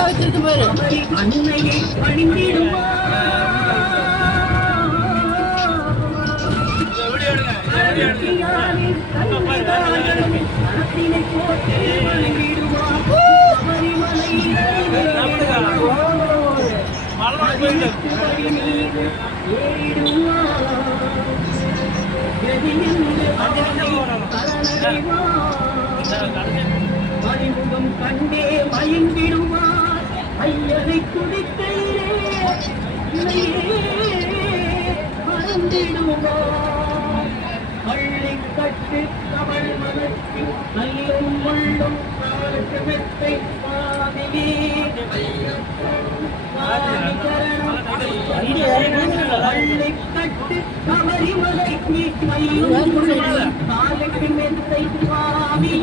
வச்சிருக்கு பாரு அன்னையை பணிந்திடுமா மணிமுகம் கண்டே மயங்கிடுவார் ஐயனை குடிக்கையிலே மறந்திடுவார் பள்ளி கட்டு கவல் மலர்ச்சி நல்லும் முள்ளும் காலத்து மெத்தை பாதையே பள்ளி கட்டு கவரி மலைக்கு காலுக்கு மெத்தை பாதையே